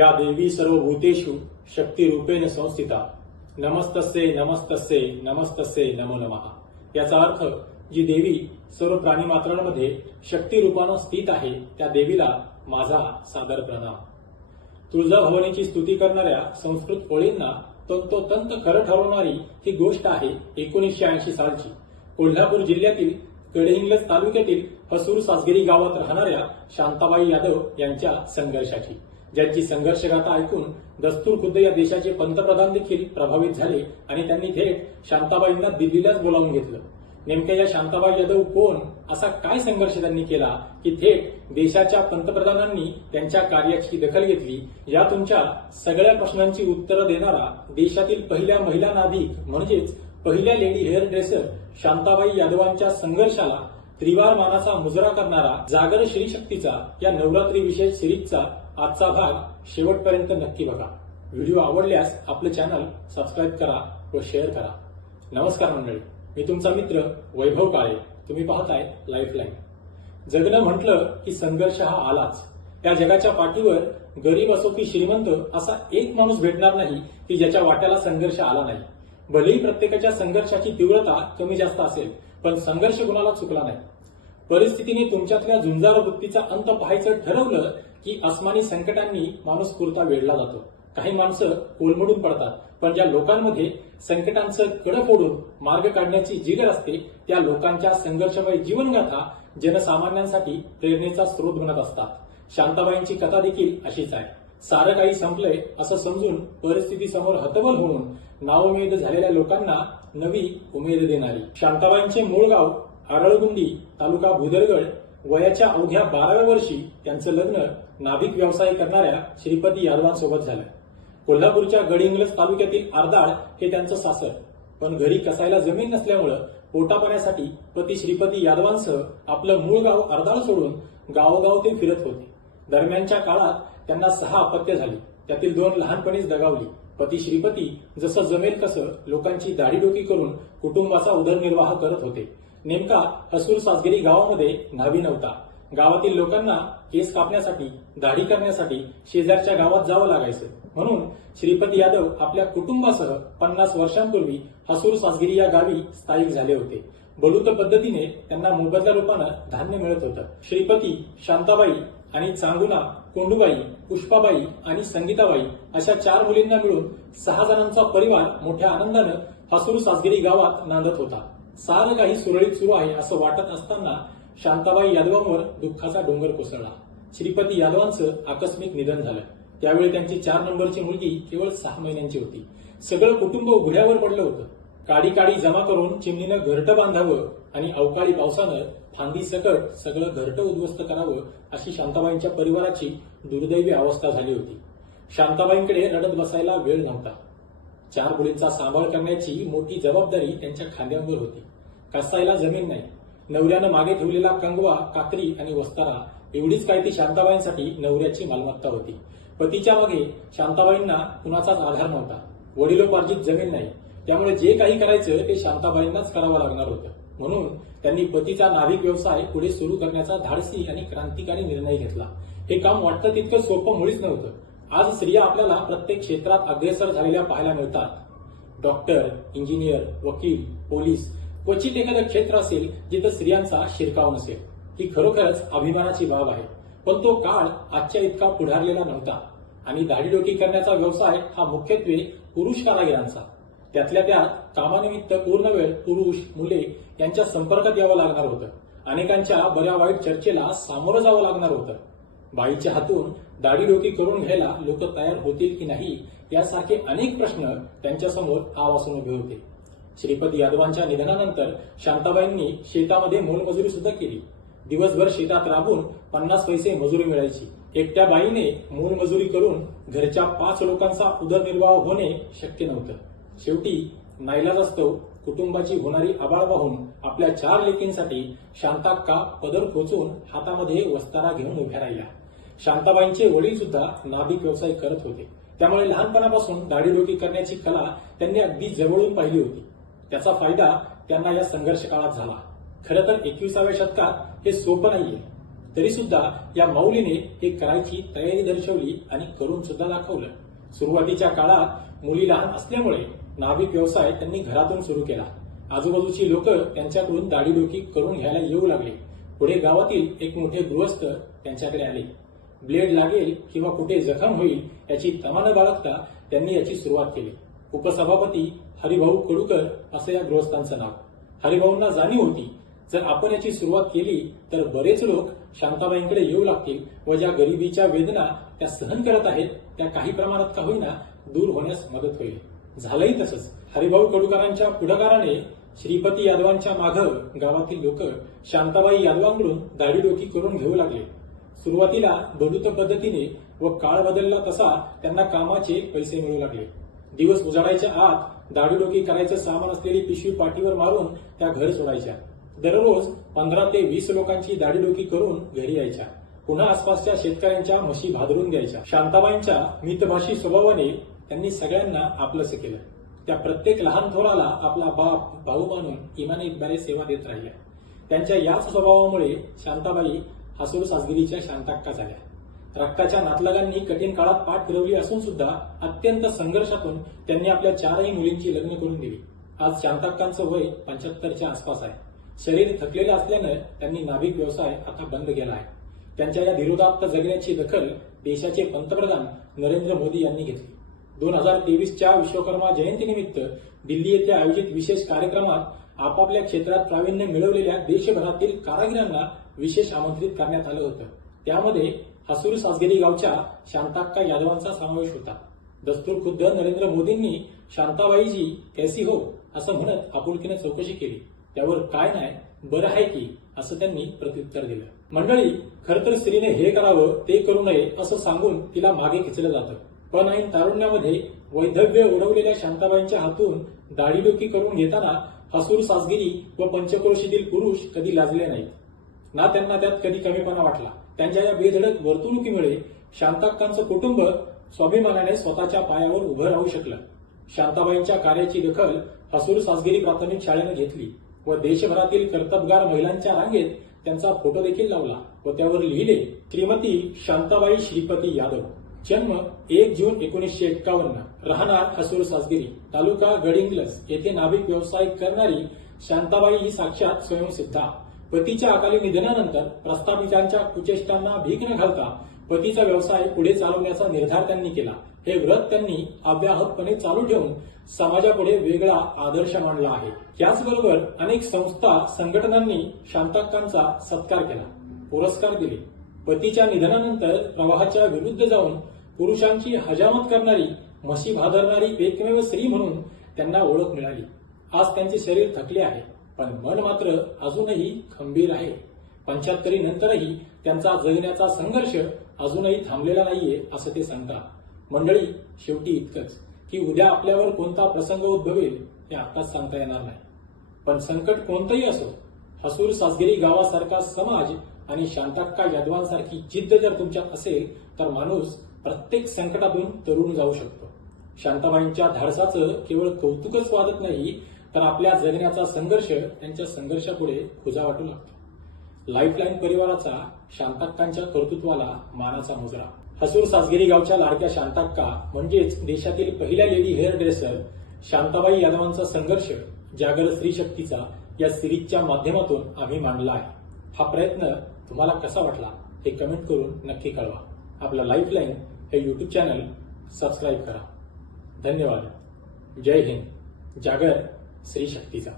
या देवी सर्वभूतेषु शक्तिरूपेण संस्थिता नमस्तस्ये नमस्तस्ये नमस्तस्ये नमो नमः। याचा अर्थ जी देवी सर्व प्राणीमात्रांमध्ये शक्तिरूपानं स्थित आहे त्या देवीला माझा सादर प्रणाम। तुळजाभवानीची स्तुती करणाऱ्या संस्कृत ओळींना तंतोतंत खरं ठरवणारी ही गोष्ट आहे 1980 सालची कोल्हापूर जिल्ह्यातील गडहिंग्लज तालुक्यातील हसूर सासगिरी गावात राहणाऱ्या शांताबाई यादव यांच्या संघर्षाची, ज्यांची संघर्षगाथा ऐकून दस्तूर खुद्द या देशाचे पंतप्रधान देखील प्रभावित झाले आणि त्यांनी थेट शांताबाईंना दिल्लीलाच बोलावून घेतलं। नेमक्या या शांताबाई यादव कोण, असा काय संघर्ष त्यांनी केला की थेट देशाच्या पंतप्रधानांनी त्यांच्या कार्याची दखल घेतली? या तुमच्या सगळ्या प्रश्नांची उत्तरं देणारा देशातील पहिल्या महिला नाभिक म्हणजेच पहिल्या लेडी हेअर ड्रेसर शांताबाई यादवांच्या संघर्षाला त्रिवार मानाचा मुजरा करणारा जागर श्री शक्तीचा या नवरात्री विशेष सिरीजचा आजचा भाग शेवटपर्यंत नक्की बघा। व्हिडिओ आवडल्यास आपलं चॅनल सबस्क्राईब करा व शेअर करा। नमस्कार मंडळी, मी तुमचा मित्र वैभव काळे, तुम्ही पाहताय लाईफलाईन। जगणं म्हटलं की संघर्ष हा आलाच। त्या जगाच्या पाठीवर गरीब असो की श्रीमंत असा एक माणूस भेटणार नाही की ज्याच्या वाट्याला संघर्ष आला नाही। भलेही प्रत्येकाच्या संघर्षाची तीव्रता कमी जास्त असेल, पण संघर्ष कुणाला चुकला नाही। परिस्थितीने तुमच्यातल्या झुंजार वृत्तीचा अंत पाहायचं ठरवलं की आसमानी संकटांनी माणूस पुरता वेढला जातो। काही माणसं कोलमडून पडतात, पण ज्या लोकांमध्ये संकटांचं कडं फोडून मार्ग काढण्याची जिगर असते त्या लोकांच्या संघर्षमय जीवनगाथा जनसामान्यांसाठी प्रेरणेचा स्रोत बनत असतात। शांताबाईंची कथा देखील अशीच आहे। सारं काही संपलंय असं समजून परिस्थितीसमोर हतबल होऊन नाउमेद झालेल्या लोकांना नवी उमेद देणारी। शांताबाईंचे मूळ गाव आरळगुंदी, तालुका भुदरगड। वयाच्या अवघ्या 12व्या वर्षी त्यांचं लग्न नाभिक व्यवसाय करणाऱ्या श्रीपती यादवांसोबत झालं। कोल्हापूरच्या गडहिंग्लज तालुक्यातील आरदाळ हे त्यांचं सासर, पण घरी कसायला जमीन नसल्यामुळं पोटापाण्यासाठी पती श्रीपती यादवांसह आपलं मूळ गाव आरदाळ सोडून गावोगाव ते फिरत होते। दरम्यानच्या काळात त्यांना 6 अपत्य झाली, त्यातील 2 लहानपणीच दगावली। पती श्रीपती जसं जमेल तसं लोकांची दाढीडोकी करून कुटुंबाचा उदरनिर्वाह करत होते। नेमका हसूर सासगिरी गावामध्ये न्हावी नव्हता। गावातील लोकांना केस कापण्यासाठी, दाढी करण्यासाठी शेजारच्या गावात जावं लागायचं। म्हणून श्रीपती यादव आपल्या कुटुंबासह 50 वर्षांपूर्वी हसूर सासगिरी या गावी स्थायिक झाले होते। बलूत पद्धतीने त्यांना मोबदल्या रूपानं धान्य मिळत होतं। श्रीपती, शांताबाई आणि चांगुना, कोंडूबाई, पुष्पाबाई आणि संगीताबाई अशा 4 मुलींना मिळून 6 जणांचा परिवार मोठ्या आनंदानं हसूर सासगिरी गावात नांदत होता। सारं काही सुरळीत सुरू आहे असं वाटत असताना शांताबाई यादवांवर दुःखाचा डोंगर कोसळला। श्रीपती यादवांचं आकस्मिक निधन झालं। त्यावेळी त्यांची 4 नंबरची मुलगी केवळ 6 महिन्यांची होती। सगळं कुटुंब उघड्यावर पडलं होतं। काडी काडी जमा करून चिमणीनं घरटं बांधावं आणि अवकाळी पावसानं फांदी सकट सगळं घरटं उद्ध्वस्त करावं अशी शांताबाईंच्या परिवाराची दुर्दैवी अवस्था झाली होती। शांताबाईंकडे रडत बसायला वेळ नव्हता। 4 मुलींचा सांभाळ करण्याची मोठी जबाबदारी त्यांच्या खांद्यांवर होती। कसायला जमीन नाही, नवऱ्यानं मागे ठेवलेला कंगवा, कात्री आणि वस्तारा एवढीच काय ती शांताबाईंसाठी नवऱ्याची मालमत्ता होती। पतीच्या मागे शांताबाईंना कुणाचाच आधार नव्हता। वडिलोपार्जित जमीन नाही, त्यामुळे जे काही करायचं ते शांताबाईंनाच करावं लागणार होतं। म्हणून त्यांनी पतीचा नाभिक व्यवसाय पुढे सुरू करण्याचा धाडसी आणि क्रांतिकारी निर्णय घेतला। हे काम वाटतं तितकं सोपं मुळीच नव्हतं। आज स्त्रिया आपल्याला प्रत्येक क्षेत्रात अग्रेसर झालेल्या पाहायला मिळतात। डॉक्टर, इंजिनियर, वकील, पोलीस, क्वचित एखादं क्षेत्र असेल जिथं स्त्रियांचा शिरकाव नसेल। ही खरोखरच अभिमानाची बाब आहे। पण तो काळ आजच्या इतका पुढारलेला नव्हता आणि दाढीडोकी करण्याचा व्यवसाय हा मुख्यत्वे पुरुष कारागिरांचा। त्यातल्या त्यात कामानिमित्त पूर्ण वेळ पुरुष, मुले यांच्या संपर्कात यावं लागणार होतं। अनेकांच्या बऱ्या वाईट चर्चेला सामोरं जावं लागणार होतं। बाईच्या हातून दाढीडोकी करून घ्यायला लोक तयार होतील की नाही यासारखे अनेक प्रश्न त्यांच्यासमोर आवासून उभे होते। श्रीपती यादवांच्या निधनानंतर शांताबाईंनी शेतामध्ये मोलमजुरी सुद्धा केली। दिवसभर शेतात राबून 50 पैसे मजुरी मिळायची। एकट्या बाईने मोलमजुरी करून घरच्या 5 लोकांचा उदरनिर्वाह होणे शक्य नव्हतं। शेवटी नाईलाजास्तव कुटुंबाची होणारी आबाळ वाहून आपल्या 4 लेकींसाठी शांताक्का पदर खोचून हातामध्ये वस्तारा घेऊन उभ्या राहिल्या। शांताबाईंचे वडील सुद्धा नाभिक व्यवसाय करत होते, त्यामुळे लहानपणापासून दाढीडोकी करण्याची कला त्यांनी अगदी जवळून पाहिली होती। त्याचा फायदा त्यांना या संघर्ष काळात झाला। खरं तर 21व्या शतकात हे सोपं नाहीये। तरी सुद्धा या माऊलीने हे करायची तयारी दर्शवली आणि करून सुद्धा दाखवलं. सुरुवातीच्या काळात मुली लहान असल्यामुळे नाभिक व्यवसाय त्यांनी घरातून सुरू केला. आजूबाजूची लोक त्यांच्याकडून दाढीडोकी करून घ्यायला येऊ लागले. पुढे गावातील एक मोठे गृहस्थ त्यांच्याकडे आले. ब्लेड लागेल किंवा कुठे जखम होईल याची तमा न बाळगता त्यांनी याची सुरुवात केली. उपसभापती हरिभाऊ कडूकर असं या गृहस्थांचं नाव. हरिभाऊंना जाणीव होती, जर आपण याची सुरुवात केली तर बरेच लोक शांताबाईंकडे येऊ लागतील व ज्या गरिबीच्या वेदना त्या सहन करत आहेत त्या काही प्रमाणात का होईना दूर होण्यास मदत होईल. झालंही तसंच. हरिभाऊ कडूकरांच्या पुढाकाराने श्रीपती यादवांच्या मागं गावातील लोक शांताबाई यादवांकडून दाढीडोकी करून घेऊ लागले. सुरुवातीला बडूत पद्धतीने व काळ बदलला तसा त्यांना कामाचे पैसे मिळू लागले. दिवस उजाडायच्या आत दाढीडोकी करायचं सामान असलेली पिशवी पाठीवर मारून त्या घर सोडायच्या. दररोज 15 ते 20 लोकांची दाढीडोकी करून घरी यायच्या. पुन्हा आसपासच्या शेतकऱ्यांच्या म्हशी भादरून द्यायच्या. शांताबाईंच्या मितभाषी स्वभावाने त्यांनी सगळ्यांना आपलंसं केलं. त्या प्रत्येक लहान थोराला आपला बाप भाऊ मानून इमाने सेवा देत राहिल्या. त्यांच्या याच स्वभावामुळे शांताबाई हसूर सासगिरीच्या शांताक्का झाल्या. रक्ताच्या नातलगांनी कठीण काळात पाठ फिरवली असून सुद्धा अत्यंत संघर्षातून त्यांनी आपल्या 4ही मुलींची लग्न करून दिली. आज शांताक्कांचं वय 75च्या आसपास आहे. शरीर थकलेलं असल्यानं त्यांनी नाभिक व्यवसाय आता बंद केला आहे. त्यांच्या या धीरोदात्त जगण्याची दखल देशाचे पंतप्रधान नरेंद्र मोदी यांनी घेतली. 2023च्या विश्वकर्मा जयंतीनिमित्त दिल्ली येथे आयोजित विशेष कार्यक्रमात आपापल्या क्षेत्रात प्रावीण्य मिळवलेल्या देशभरातील कारागिरांना विशेष आमंत्रित करण्यात आलं होतं. त्यामध्ये हसूर सासगिरी गावच्या शांताक्का यादवांचा समावेश होता. दस्तूर खुद्द नरेंद्र मोदींनी शांताबाईजी कैसी हो असं म्हणत आपुलकीनं चौकशी केली. त्यावर काय नाही बरं आहे की असं त्यांनी प्रत्युत्तर दिलं. मंडळी, खरं तर स्त्रीने हे करावं ते करू नये असं सांगून तिला मागे खेचलं जातं. पण ऐन तारुण्यामध्ये वैधव्य उडवलेल्या शांताबाईंच्या हातून दाढीडोकी करून घेताना हसूर सासगिरी व पंचक्रोशीतील पुरुष कधी लाजले नाहीत ना त्यांना त्यात कधी कमीपणा वाटला. त्यांच्या या बेधडक वर्तणुकीमुळे शांताक्कांचं कुटुंब स्वाभिमानाने स्वतःच्या पायावर उभं राहू शकलं. शांताबाईंच्या कार्याची दखल हसूर सासगिरी प्राथमिक शाळेनं घेतली व देशभरातील कर्तबगार महिलांच्या रांगेत त्यांचा फोटो देखील लावला व त्यावर लिहिले, श्रीमती शांताबाई श्रीपती यादव, जन्म 1 जून 1951, राहणार हसूर सासगिरी, तालुका गडिंग्लज येथे नाभिक व्यवसाय करणारी शांताबाई ही साक्षात स्वयंसिद्धा. पतीच्या अकाली निधनानंतर प्रस्थापितांच्या कुचेष्टांना भीक न घालता पतीचा व्यवसाय पुढे चालवण्याचा निर्धार त्यांनी केला. हे व्रत त्यांनी अव्याहतपणे चालू ठेवून समाजापुढे वेगळा आदर्श मांडला आहे. त्याचबरोबर अनेक संस्था संघटनांनी शांताक्कांचा सत्कार केला, पुरस्कार दिले. पतीच्या निधनानंतर प्रवाहाच्या विरुद्ध जाऊन पुरुषांची हजामत करणारी, म्हशी भादरणारी एकमेव स्त्री म्हणून त्यांना ओळख मिळाली. आज त्यांचे शरीर थकले आहे पण मन मात्र अजूनही खंबीर आहे. 75 नंतरही त्यांचा जगण्याचा संघर्ष अजूनही थांबलेला नाहीये असं ते सांगतात. मंडळी, शेवटी इतकंच की उद्या आपल्यावर कोणता प्रसंग उद्भवेल हे आताच सांगता येणार नाही. पण संकट कोणतंही असो, हसूर सासगिरी गावासारखा समाज आणि शांताक्का यादवांसारखी जिद्द जर तुमच्यात असेल तर माणूस प्रत्येक संकटातून तरुण जाऊ शकतो. शांताबाईंच्या धाडसाचं केवळ कौतुकच वाढत नाही तर आपल्या जगण्याचा संघर्ष त्यांच्या संघर्षापुढे खुजा वाटू लागतो. लाईफलाईन परिवाराचा शांताक्कांच्या कर्तृत्वाला मानाचा मुजरा. हसूर सासगिरी गावच्या लाडक्या शांताक्का म्हणजेच देशातील पहिल्या लेडी हेअर ड्रेसर शांताबाई यादवांचा संघर्ष जागर स्त्री शक्तीचा या सिरीजच्या माध्यमातून आम्ही मांडला आहे. हा प्रयत्न तुम्हाला कसा वाटला हे कमेंट करून नक्की कळवा. आपला लाईफलाईन हे युट्यूब चॅनल सबस्क्राईब करा. धन्यवाद. जय हिंद. जागर स्त्री शक्तीचा.